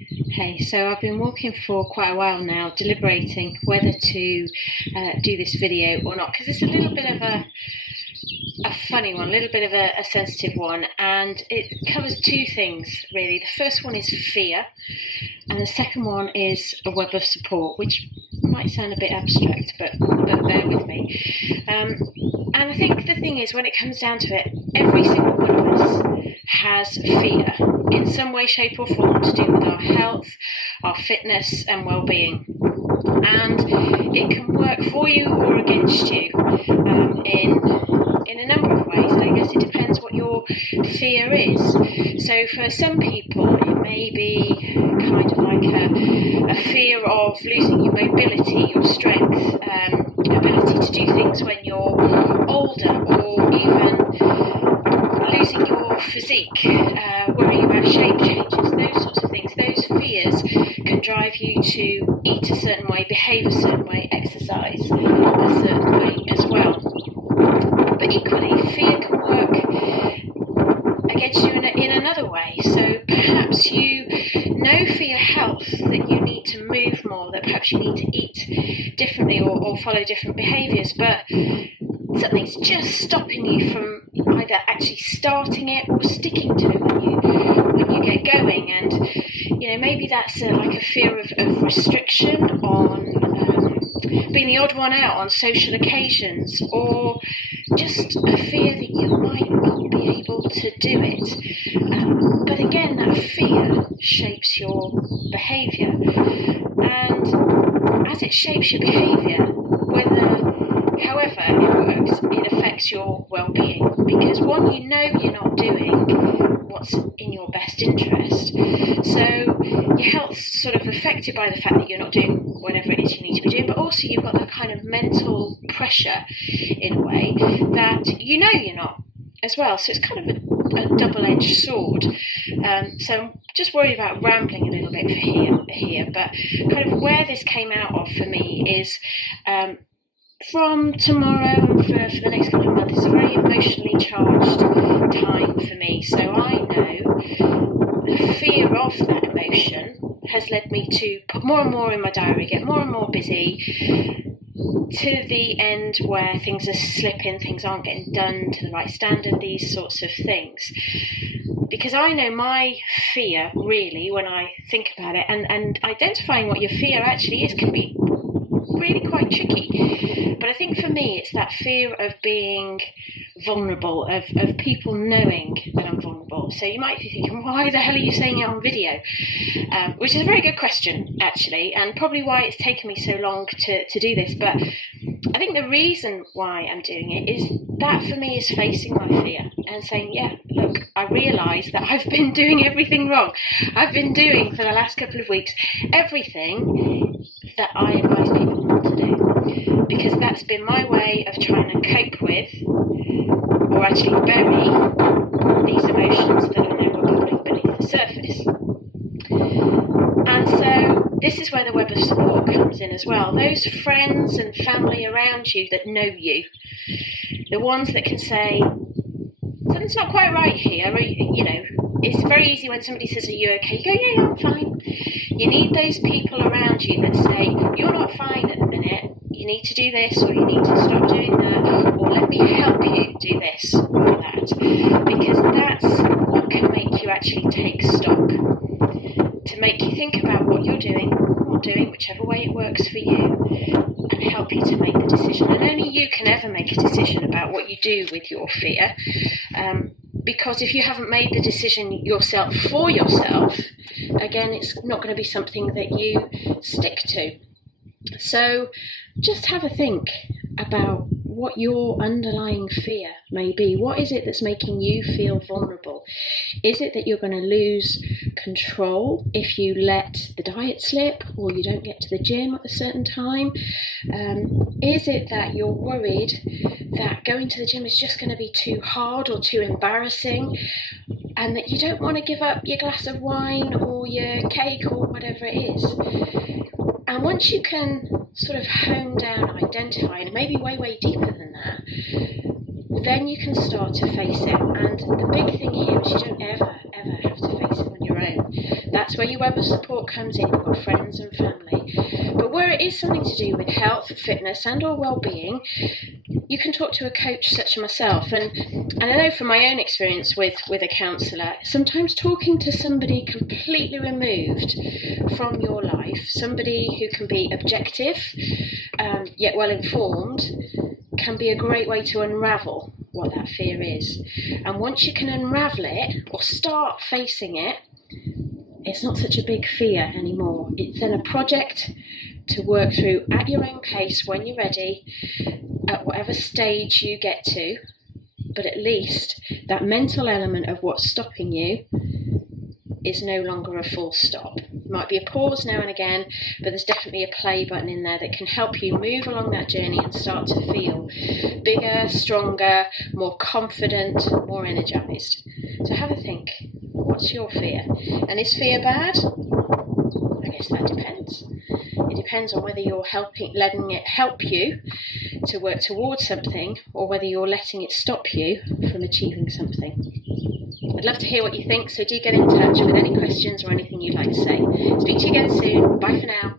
Hey, so I've been walking for quite a while now, deliberating whether to do this video or not, because it's a little bit of a funny one, a little bit of a sensitive one, and it covers two things really. The first one is fear, and the second one is a web of support, which might sound a bit abstract, but bear with me. And I think the thing is, when it comes down to it, every single one of us has fear in some way, shape or form to do with our health, our fitness and well-being. And it can work for you or against you in a number of ways, and I guess it depends what your fear is. So for some people it may be kind of like a fear of losing your mobility, your strength, ability to do things when you're older, or even losing your physique, worrying about shape changes, those sorts of things. Those fears can drive you to eat a certain way, behave a certain way, exercise a certain way as well. But equally, fear can work against you in another way. So perhaps you know for your health that you need to move more, that perhaps you need to eat differently or follow different behaviours, but something's just stopping you from either actually starting it or sticking to it when you get going. And maybe that's like a fear of restriction, on being the odd one out on social occasions, or just a fear that you might not be able to do it. But again, that fear shapes your behaviour, and as it shapes your behaviour, however it works, it affects your well-being, because one, you know you're not doing what's in your best interest, so your health's sort of affected by the fact that you're not doing whatever it is you need to be doing, but also you've got that kind of mental pressure in a way that you know you're not as well. So it's kind of a double-edged sword. So I'm just worried about rambling a little bit here, but kind of where this came out of for me is from tomorrow and for the next couple of months, it's a very emotionally charged time for me. So I know the fear of that emotion has led me to put more and more in my diary, get more and more busy, to the end where things are slipping, things aren't getting done to the right standard, these sorts of things. Because I know my fear, really, when I think about it, and identifying what your fear actually is can be really quite tricky. But I think for me it's that fear of being vulnerable, of people knowing that I'm vulnerable. So you might be thinking, why the hell are you saying it on video? Which is a very good question, actually, and probably why it's taken me so long to do this. But I think the reason why I'm doing it is that for me is facing my fear and saying, yeah, look, I realise that I've been doing everything wrong. I've been doing for the last couple of weeks everything that I advise people not to do, because that's been my way of trying to cope with, or actually bury, these emotions that are now bubbling beneath the surface. And so this is where the web of support comes in as well. Those friends and family around you that know you, the ones that can say, something's not quite right here, or, it's very easy when somebody says, are you okay? You go, yeah, I'm fine. You need those people around you that say, you're not fine at the minute, you need to do this, or you need to stop doing that, or let me help you do this or that, because that's what can make you actually take stock, to make you think about what you're doing, not doing, whichever way it works for you, and help you to make the decision. And only you can ever make a decision about what you do with your fear, because if you haven't made the decision yourself for yourself, again, it's not going to be something that you stick to. So just have a think about what your underlying fear may be. What is it that's making you feel vulnerable? Is it that you're going to lose control if you let the diet slip, or you don't get to the gym at a certain time? Is it that you're worried that going to the gym is just going to be too hard or too embarrassing, and that you don't want to give up your glass of wine or your cake or whatever it is? And once you can sort of hone down, identify, and maybe way deeper than that, then you can start to face it. And the big thing here is you don't ever have to face it on your own. That's that's where your web of support comes in. You've got friends and family. But where it is something to do with health, fitness and or well-being, you can talk to a coach such as myself. And I know from my own experience with a counsellor, sometimes talking to somebody completely removed from your life, somebody who can be objective, yet well informed, can be a great way to unravel what that fear is. And once you can unravel it or start facing it, it's not such a big fear anymore. It's then a project to work through at your own pace when you're ready, at whatever stage you get to. But at least that mental element of what's stopping you is no longer a full stop. It might be a pause now and again, but there's definitely a play button in there that can help you move along that journey and start to feel bigger, stronger, more confident, more energized. So have a think. What's your fear? And is fear bad? I guess that depends. It depends on whether you're letting it help you to work towards something, or whether you're letting it stop you from achieving something. I'd love to hear what you think, so do get in touch with any questions or anything you'd like to say. Speak to you again soon. Bye for now.